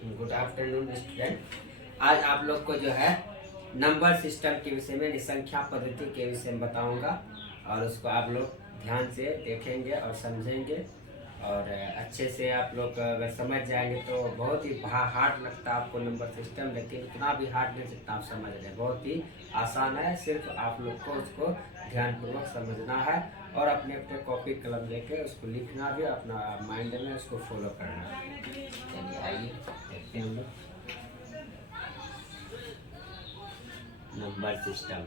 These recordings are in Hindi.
Good afternoon student. आज आप लोग को जो है नंबर सिस्टम के विषय में, संख्या पद्धति के विषय में बताऊंगा और उसको आप लोग ध्यान से देखेंगे और समझेंगे और अच्छे से आप लोग अगर समझ जाएंगे तो बहुत ही हार्ड लगता है आपको नंबर सिस्टम, लेकिन उतना भी हार्ड नहीं जितना आप समझ रहे हैं। बहुत ही आसान है, सिर्फ आप लोग को उसको ध्यानपूर्वक समझना है और अपने अपने कॉपी कलम लेके उसको लिखना भी, अपना माइंड में उसको फॉलो करना है। चलिए आइए देखते हैं हम लोग नंबर सिस्टम।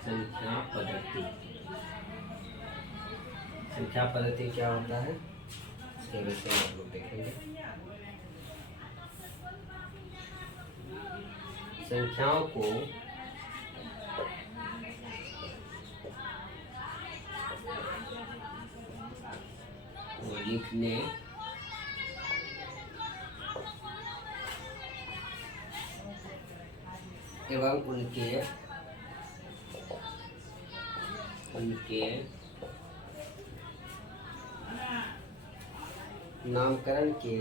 संख्या पद्धति। संख्या पद्धति क्या होता है इसके विषय में आप लोग देखेंगे। संख्याओं को लिखने एवं उनके नामकरण के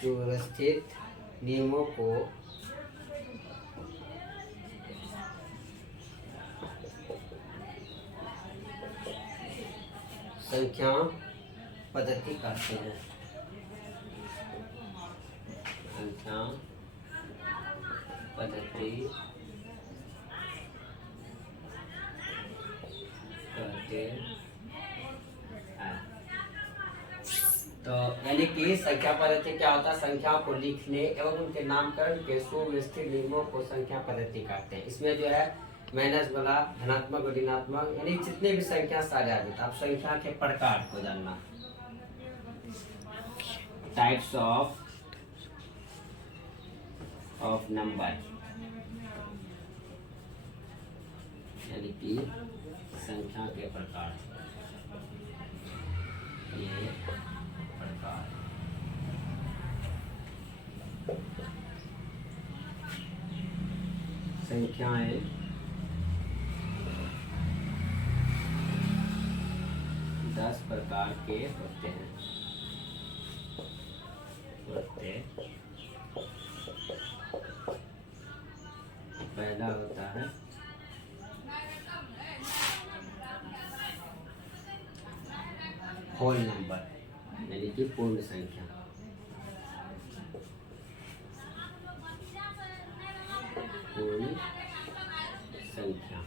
सुव्यवस्थित नियमों को संख्या पद्धति कहते हैं। संख्या पद्धति कहते हैं। तो यानी कि संख्या पद्धति क्या होता है? संख्या को लिखने एवं उनके नामकरण के सुव्यवस्थित नियमों को संख्या पद्धति कहते हैं। इसमें जो है माइनस वाला, धनात्मक और ऋणात्मक, यानी जितने भी संख्या सारे आ जाते। आप संख्या के प्रकार को जानना, टाइप्स ऑफ नंबर, यानी कि संख्या के प्रकार। ये प्रकार संख्याएं 10 प्रकार के होते हैं। पहला होता है होल नंबर, यानी कि पूर्ण संख्या। पूर्ण संख्या,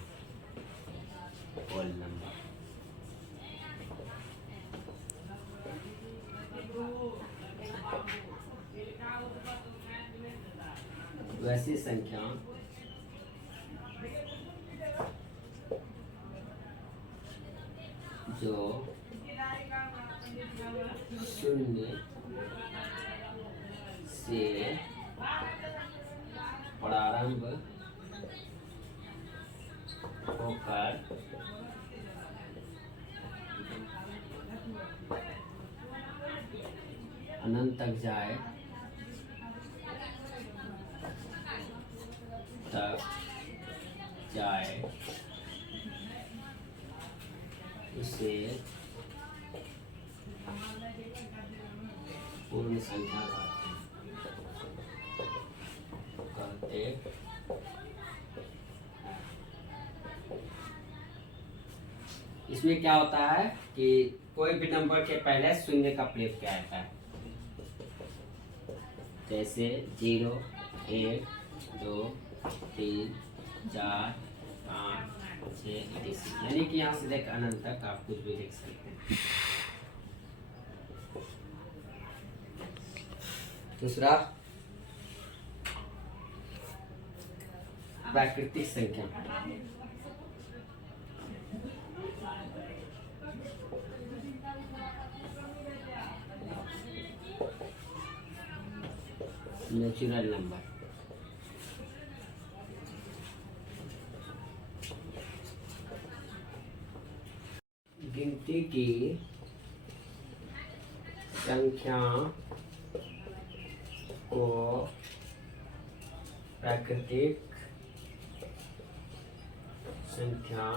होल नंबर। वैसी संख्या जो शून्य से प्रारंभ होकर अनंत तक जाए, उसे पूर्ण संख्या कहते हैं। इसमें क्या होता है कि कोई भी नंबर के पहले शून्य का प्रयोग किया जाता है, जैसे 0, 1, 2, 3, 4, 5, 6, यानी कि यहाँ से लेकर अनंत तक आप कुछ भी लिख सकते हैं। दूसरा प्राकृतिक संख्या। Natural number. गिनती की संख्या को प्राकृतिक संख्या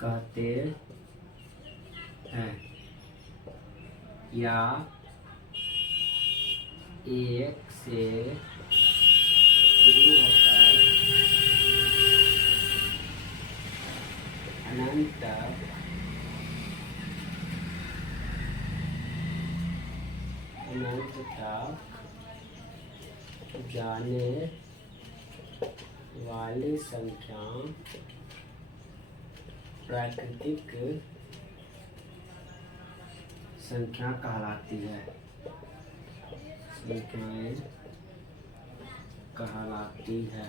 कहते हैं या एक से शुरू होकर अनंत तक जाने वाली संख्या प्राकृतिक संख्या कहलाती है। संख्याएं कहलाती है,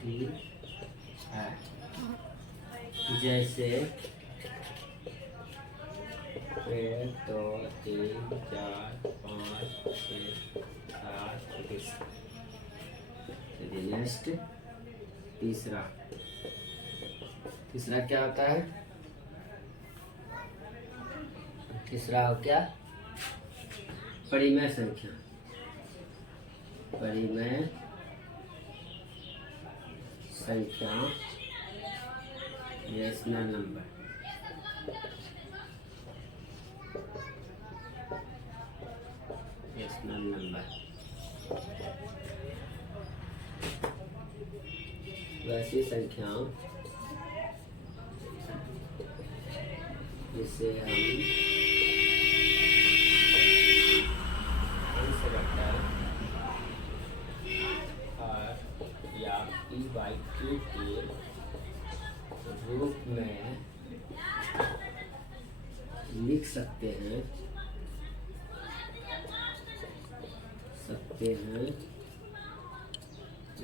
ठीक है। जैसे 1, 2, 3, 4, 5, 6, 7। नेक्स्ट तीसरा क्या होता है? तीसरा हो क्या? परिमेय संख्या। परिमेय संख्या रेशनल नंबर। रेशनल नंबर वैसी संख्या जिसे हम या P/Q के रूप में लिख सकते हैं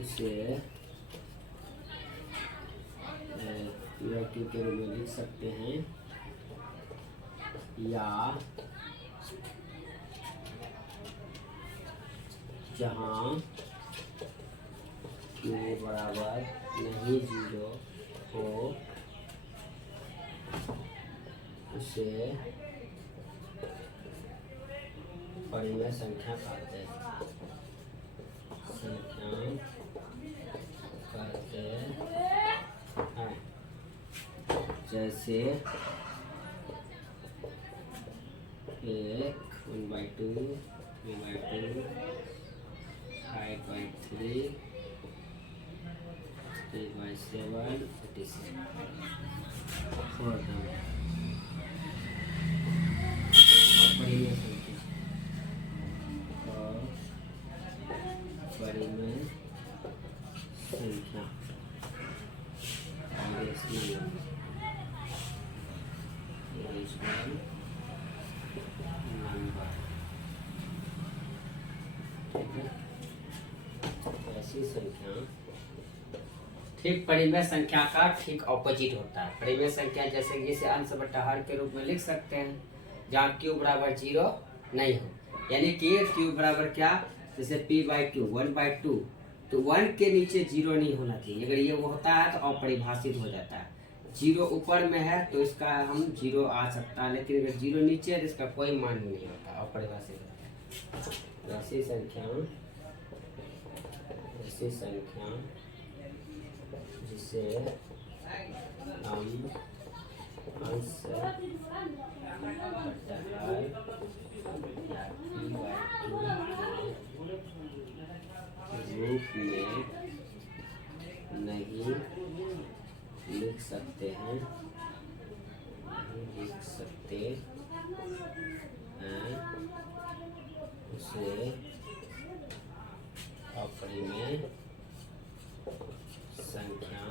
इसे P/Q के रूप में लिख सकते हैं या जहाँ Q बराबर नहीं 0 हो उसे परिमेय संख्या कहते हैं। जैसे 1, 1/2, 2/2, 5/3, 3/7, 36। परिमेय संख्या और परिमेय संख्या नंबर, ठीक है। ऐसी संख्या ठीक परिमेय संख्या का ठीक ऑपोजिट होता है। परिमेय संख्या जैसे कि इसे अंश बटा हर के रूप में लिख सकते हैं जहाँ Q बराबर 0 नहीं हो, यानी कि Q बराबर क्या, जैसे P/Q 1/2, तो 1 के नीचे 0 नहीं होना चाहिए। अगर ये वो होता है तो अपरिभाषित हो जाता है। 0 ऊपर में है तो इसका हम 0 आ सकता है, लेकिन अगर 0 नीचे है तो इसका कोई मान नहीं होता, अपरिभाषित होता है। ऐसी संख्या जिसे हम अंश रूप में नहीं नहीं लिख सकते हैं उसे अपरिमेय संख्या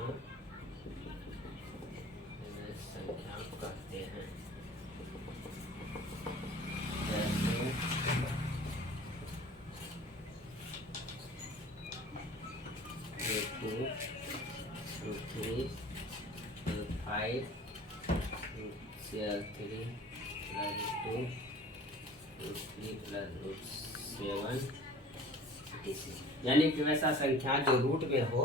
कहते हैं। जैसे 2 3 5 3 +2 +7 यानी कि वैसा संख्या जो रूट में हो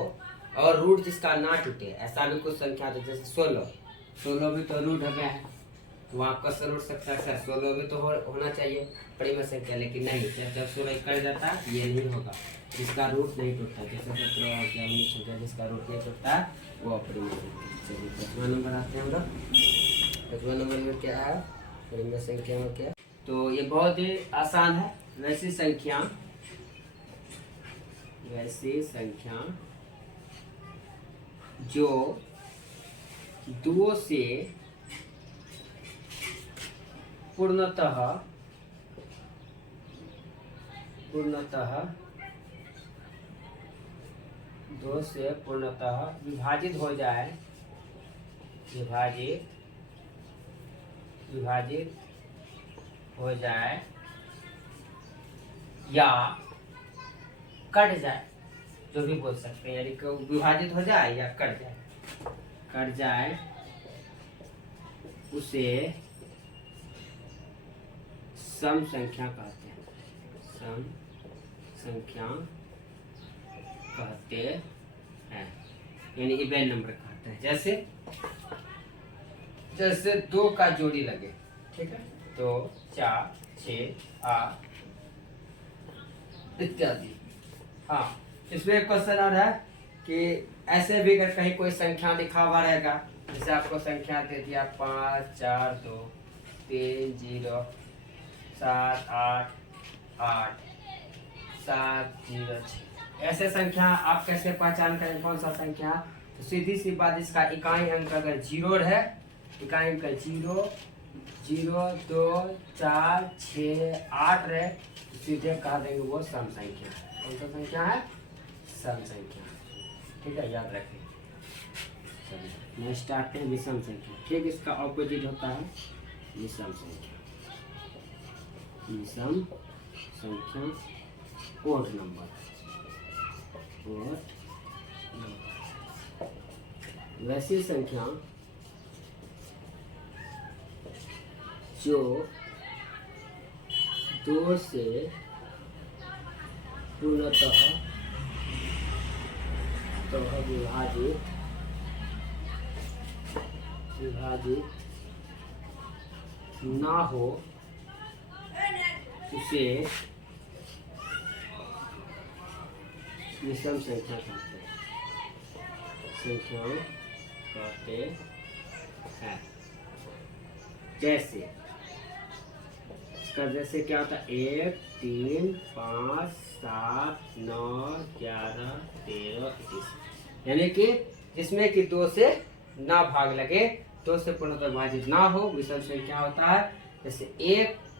और रूट जिसका ना टूटे, ऐसा भी कुछ संख्या तो जैसे 16 भी तो रूट है, तो आपका सरूट सकता है 16 भी तो होना चाहिए परिमेय संख्या, लेकिन नहीं, जब 16 कट जाता है ये नहीं होगा, जिसका रूट नहीं टूटता, जैसे 17 हो गया 19 हो गया, जिसका रूट नहीं टूटता वो अपरिमेय संख्या। चलिए 5वां नंबर आते हैं हम लोग। 5वां नंबर में क्या है, परिमेय संख्या में क्या, तो ये बहुत ही आसान है। वैसी संख्या जो 2 से पूर्णतः 2 से पूर्णतः विभाजित हो जाए, विभाजित हो जाए या कट जाए, जो भी बोल सकते हैं, यानी कि विभाजित हो जाए या कट जाए, उसे सम संख्या कहते हैं। सम संख्या कहते हैं, यानी इवन नंबर कहते हैं। जैसे 2 का जोड़ी लगे, ठीक है, 2 4 6 8 इत्यादि। हाँ, इसमें एक क्वेश्चन आ रहा है कि ऐसे भी अगर कहीं कोई संख्या लिखा हुआ रहेगा, जैसे आपको संख्या दे दिया 5 4 2 3 0 7 8 8 7 0 6, ऐसे संख्या आप कैसे पहचान करें कौन सा संख्या? तो सीधी सी बात, इसका इकाई अंक अगर 0 है, इकाई अंक 0 0 2 4 6 8 रहे, तो सीधे कह देंगे वो सम संख्या है। कौन सा संख्या है? सम संख्या। ठीक है, याद रखें। नेक्स्ट आते हैं विषम संख्या। ठीक, इसका ऑपोजिट होता है विषम संख्या। विषम संख्या ओड नंबर, वैसी संख्या जो 2 से पूर्णतः विभाजित ना हो, उसे विषम संख्या कहते हैं। जैसे इसका जैसे क्या होता है, 1 3 5 7 9 11 13 21, यानी कि जिसमें कि 2 से ना भाग लगे, 2 से पूर्णतः विभाजित ना हो, विषम संख्या होता है। जैसे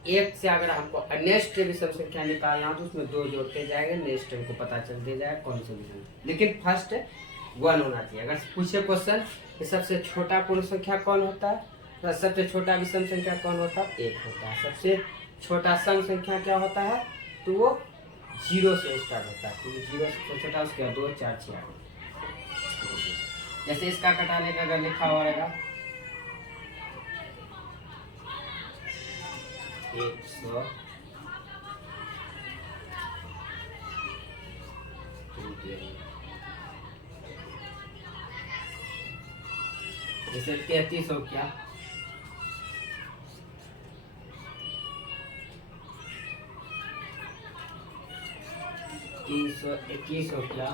एक से अगर हमको नेक्स्ट विषम संख्या निकालना तो उसमें 2 जोड़ते जाएंगे, नेक्स्ट हमको पता चलते जाएगा कौन सा विषम, लेकिन फर्स्ट 1 होना चाहिए। अगर पूछे क्वेश्चन कि सबसे छोटा पूर्ण संख्या कौन होता है, तो सबसे छोटा विषम संख्या कौन होता है? 1 होता है। सबसे छोटा सम संख्या क्या होता है? तो वो 0 से स्टार्ट होता है, क्योंकि 0 से छोटा उसके बाद 2 4 6 8। जैसे इसका घटाने का अगर लिखा हुआ रहेगा 100, जैसे 33 हो क्या, 321 हो क्या,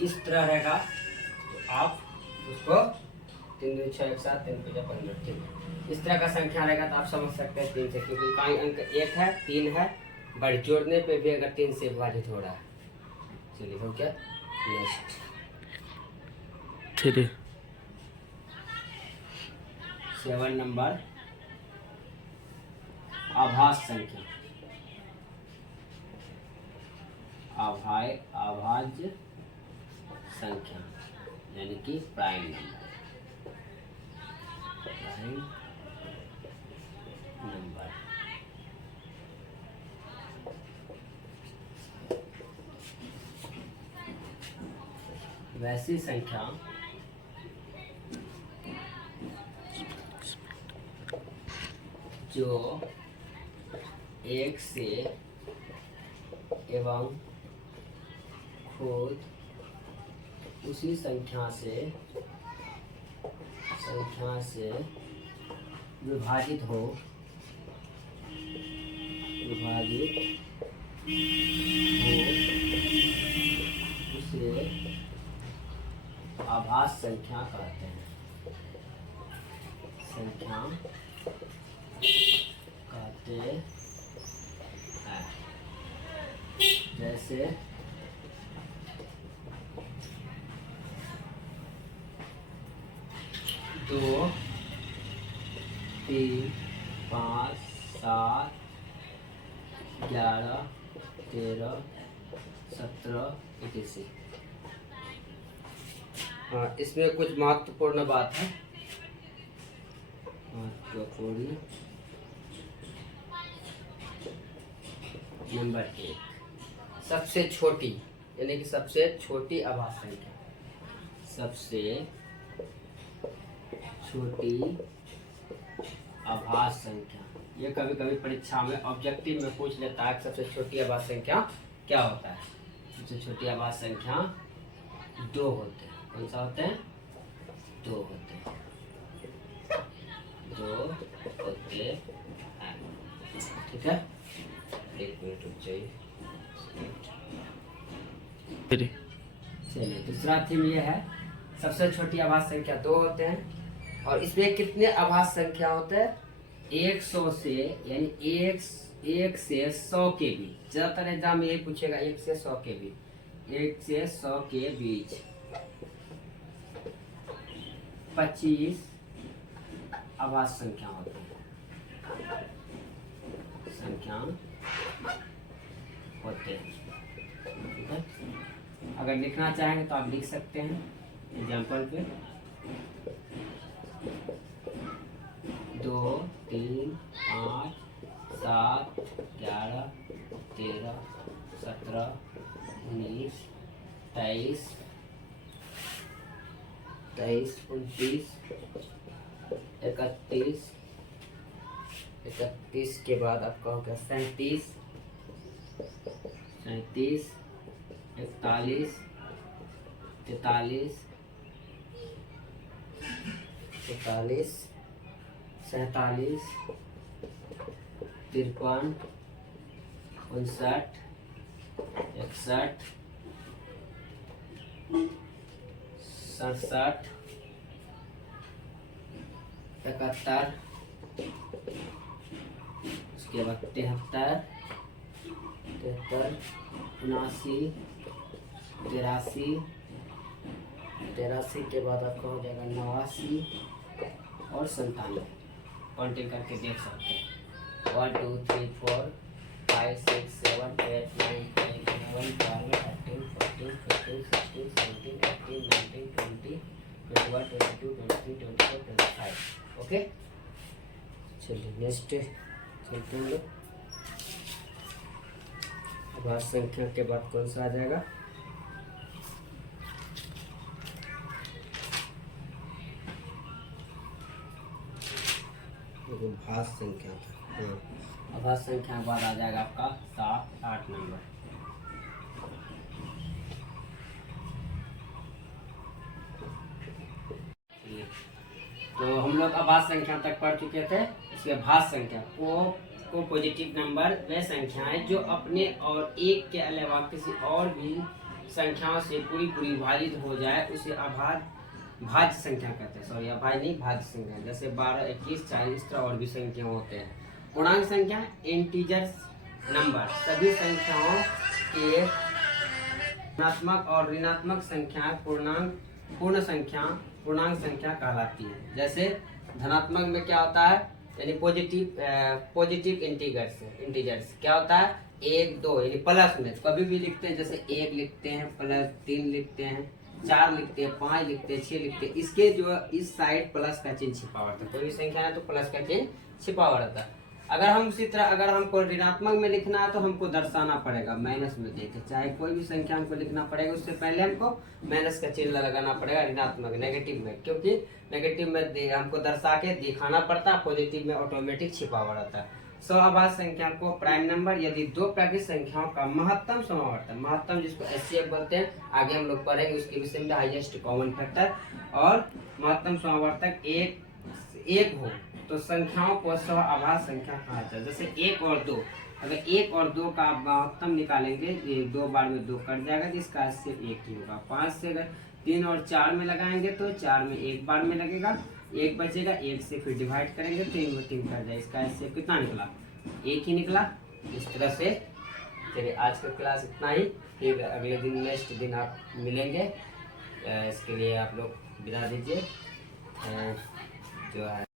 इस तरह रहेगा। तो आप उसको 3 2 6 1 7 3 5 15 इस तरह का संख्या रहेगा, तो आप समझ सकते हैं 3 से, क्योंकि इकाई अंक 1 है 3 है बट जोड़ने पे भी अगर 3 से विभाजित हो रहा है। चलिए हो गया। नेक्स्ट 7 नंबर आभाज्य संख्या। अभाज्य संख्या यानी कि प्राइम नंबर। वैसी संख्या जो एक से एवं खुद उसी संख्या से विभाजित हो उसे आभाज्य संख्या कहते हैं। जैसे 2, 3, 5, 7, 11, 13, 17, 21। हाँ, इसमें कुछ महत्वपूर्ण बात है। नंबर 1 सबसे छोटी यानी कि सबसे छोटी आभाज्य संख्या। सबसे छोटी आभाज्य संख्या ये कभी कभी परीक्षा में ऑब्जेक्टिव में पूछ लेता है। सबसे छोटी आभाज्य संख्या क्या होता है? सबसे छोटी आभाज्य संख्या 2 होते हैं। कौन सा होते हैं? 2 होते हैं। 2 होते हैं। ठीक है, 1 मिनट रुक जाइए। चलिए दूसरा थीम ये है, सबसे छोटी आभाज्य संख्या 2 होते हैं। और इसमें कितने आभाज्य संख्या होते हैं? 100 से यानी 1 से 100 के बीच। ज्यादातर एग्जाम में यही पूछेगा, 1 से 100 के बीच। 1 से 100 के बीच 25 आभाज्य संख्या होती है। होते हैं। ठीक है, अगर लिखना चाहेंगे तो आप लिख सकते हैं एग्जाम्पल पे। 2, 3, 5, 7, 11, 13, 17, 19, 23, 29, 31, 31 के बाद आपका होगा 37, 41, 43, 47, 47, 57, 53, 59, 61, 67, 71, उसके बाद 73, 73, 79, 83, 83 के बाद आपका हो जाएगा 89 और 97। काउंटिंग करके देख सकते हैं। 1, 2, 3, 4, 5, 6, 7, 8, 9, 10, 11, 12, 13, 14, 15, 16, 17, 18, 19, 20, 21, 22, 23, 24, 25। ओके, चलिए नेक्स्ट चलते हैं लोग। आभाज्य संख्या के बाद कौन सा आ जाएगा? आभाज्य संख्या। हाँ, आभाज्य संख्या के बाद आ जाएगा आपका 7, 8 नंबर। तो हम लोग आभाज्य संख्या तक पढ़ चुके थे। इसके भाज्य संख्या को पॉजिटिव नंबर वे संख्याएं जो अपने और एक के अलावा किसी और भी संख्याओं से पूरी विभाजित हो जाए उसे भाज्य संख्या कहते हैं। सॉरी, अभाज्य नहीं, भाज्य संख्या। जैसे 12, 21, 40 इस तरह और भी संख्या होते हैं। पूर्णांक संख्या इंटीजर्स नंबर सभी संख्याओं के धनात्मक और ऋणात्मक संख्याएं पूर्ण संख्या कहलाती है। जैसे धनात्मक में क्या होता है, यानी पॉजिटिव इंटीजर्स क्या होता है, 1 2, यानी प्लस में कभी भी लिखते हैं, जैसे 1 लिखते हैं, +3 लिखते हैं, 4 लिखते हैं, 5 लिखते हैं, 6 लिखते हैं, इसके जो इस साइड प्लस का चिन्ह छिपा हुआ रहता है। कोई भी संख्या है तो प्लस का चिन्ह छिपा हुआ रहता है। अगर हम उसी तरह अगर हमको ऋणात्मक में लिखना है तो हमको दर्शाना पड़ेगा माइनस में देके, चाहे कोई भी संख्या हमको लिखना पड़ेगा, उससे पहले हमको माइनस का चिन्ह लगाना पड़ेगा ऋणात्मक नेगेटिव में, क्योंकि नेगेटिव में हमको दर्शा के दिखाना पड़ता है, पॉजिटिव में ऑटोमेटिक छिपा हुआ रहता है। सौअभाज्य संख्या को प्राइम नंबर यदि दो प्राकृत संख्याओं का महत्तम समावर्तन, महत्तम जिसको एचसीएफ बोलते हैं, आगे हम लोग पढ़ेंगे उसके विषय में, हाईएस्ट कॉमन फैक्टर, और महत्तम समावर्तक एक हो तो संख्याओं को सौअभाज्य संख्या कहा जाता है। जैसे 1 और 2, अगर 1 और 2 का महत्तम निकालेंगे, ये 2 बार में 2 कट जाएगा, जिसका सिर्फ 1 ही होगा। 5 से अगर 3 और 4 में लगाएंगे तो 4 में 1 बार में लगेगा, 1 बचेगा, 1 से फिर डिवाइड करेंगे, 3 में 3 कट जाएगा, इसका सिर्फ कितना निकला, 1 ही निकला। इस तरह से चलिए आज का क्लास इतना ही, फिर अगले दिन नेक्स्ट दिन आप मिलेंगे। इसके लिए आप लोग विदा दीजिए जो है।